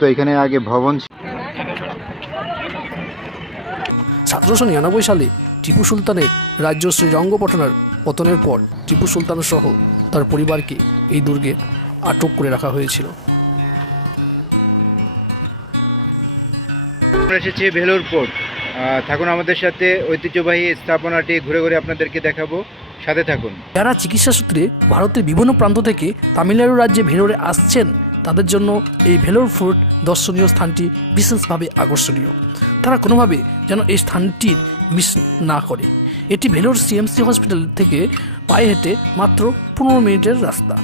সম্ভবত এখানে আগে ভবন। 1799 সালে টিপু সুলতানের রাজ্য শ্রীরঙ্গপটনার পতনের পর টিপু সুলতান সহ তার পরিবারকে এই দুর্গে আটক করে রাখা হয়েছিল। এসেছি ভেলোর পোর্ট। থাকুন আমাদের সাথে, ঐতিহ্যবাহী স্থাপনাটি ঘুরে ঘুরে আপনাদেরকে দেখাবো, সাথে থাকুন। যারা চিকিৎসা সূত্রে ভারতের বিভিন্ন প্রান্ত থেকে তামিলনাড়ু রাজ্যে ভেলোরে আসছেন তাদের জন্য এই ভেলোর ফোর্ট দর্শনীয় স্থানটি বিশেষভাবে আকর্ষণীয়। তারা কোনোভাবে যেন এই স্থানটির মিস না করে। এটি ভেলোর সিএমসি হসপিটাল থেকে পায়ে হেঁটে মাত্র 15 মিনিটের রাস্তা।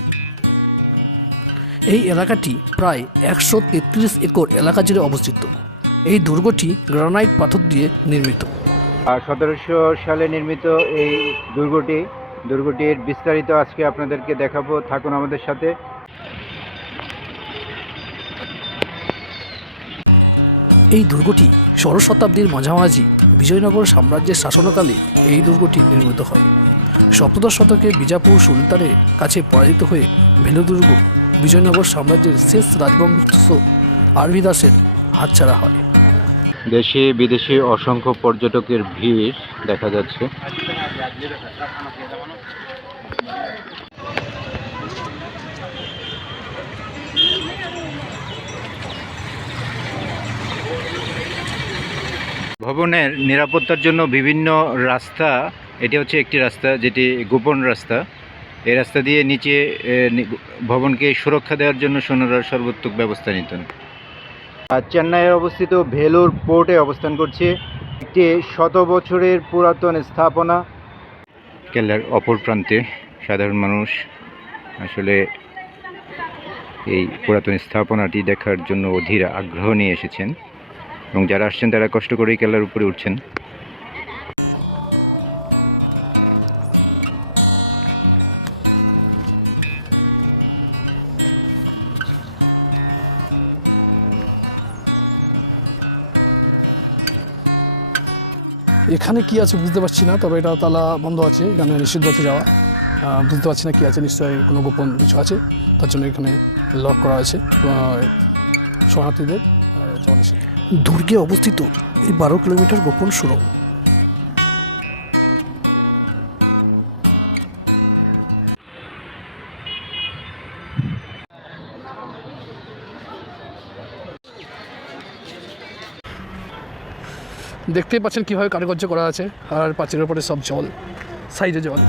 এই এলাকাটি প্রায় 133 একর এলাকা জুড়ে অবস্থিত। এই দুর্গটি গ্রানাইট পাথর দিয়ে নির্মিত। 1700 সালে নির্মিত এই দুর্গটির বিস্তারিত আজকে আপনাদেরকে দেখাবো, থাকুন আমাদের সাথে। এই দুর্গটি ষোড়শ শতাব্দীর মাঝামাঝি বিজয়নগর সাম্রাজ্যের শাসনকালে এই দুর্গটি নির্মিত হয়। সপ্তদশ শতকে বিজাপুর সুলতানের কাছে পরাজিত হয়ে ভেলোর দুর্গ বিজয়নগর সাম্রাজ্যের শেষ রাজবংশ আরভিদাসের হাতছাড়া হয়। দেশি বিদেশি অসংখ্য পর্যটকের ভিড় দেখা যাচ্ছে। ভবনের নিরাপত্তার জন্য বিভিন্ন রাস্তা, এটি হচ্ছে একটি রাস্তা যেটি গোপন রাস্তা। এই রাস্তা দিয়ে নিচে ভবনকে সুরক্ষা দেওয়ার জন্য সৈন্যরা সর্বোত্তক ব্যবস্থা নিতেন। চেন্নাইয়ে অবস্থিত ভেলোর পোর্টে অবস্থান করছে একটি 100 বছরের পুরাতন স্থাপনা। কেল্লার অপর প্রান্তে সাধারণ মানুষ আসলে এই পুরাতন স্থাপনাটি দেখার জন্য অধীর আগ্রহ নিয়ে এসেছেন, এবং যারা আসছেন তারা কষ্ট করেই কেল্লার উপরে উঠছেন। এখানে কি আছে বুঝতে পারছি না, তবে এটা তালা বন্ধ আছে, এখানে নিষিদ্ধ আছে যাওয়া। বুঝতে পারছি না কি আছে, নিশ্চয়ই কোনো গোপন কিছু আছে, তার জন্য এখানে লক করা আছে। শরণার্থীদের যাওয়া নিষিদ্ধ। দুর্গে অবস্থিত এই 12 কিলোমিটার গোপন সুড়ঙ্গ। দেখতেই পাচ্ছেন কীভাবে কারুকার্য করা আছে, আর পাঁচিলের উপরে সব জল, সাইডে জল।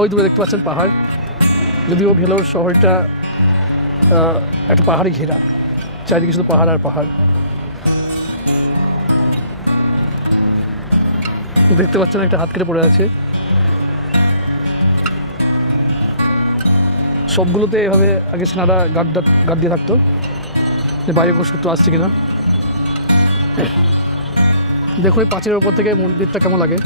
ওই দূরে দেখতে পাচ্ছেন পাহাড়, যদিও ভেলোর শহরটা একটা পাহাড়ে ঘেরা, চারিদিকে শুধু পাহাড় আর পাহাড়। দেখতে পাচ্ছেন একটা হাত কেটে পড়ে আছে। সবগুলোতে এভাবে আগে সেনারা গার্ড দিয়ে থাকতো যে বাইরে কোনো শত্রু আসছে কিনা। দেখুন এই পাঁচিলের ওপর থেকে মন্দিরটা কেমন লাগে।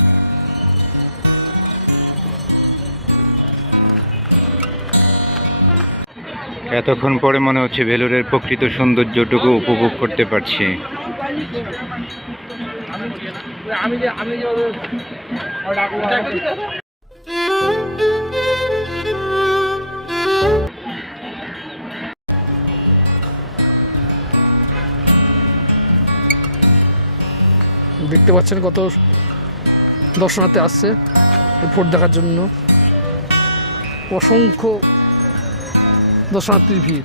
এতক্ষণ পরে মনে হচ্ছে ভেলোরের প্রকৃত সৌন্দর্যটুকু উপভোগ করতে পারছি। দেখতে পাচ্ছেন কত দর্শনার্থী আসছে ফোর্ট দেখার জন্য, অসংখ্য দর্শনার্থীর ভিড়।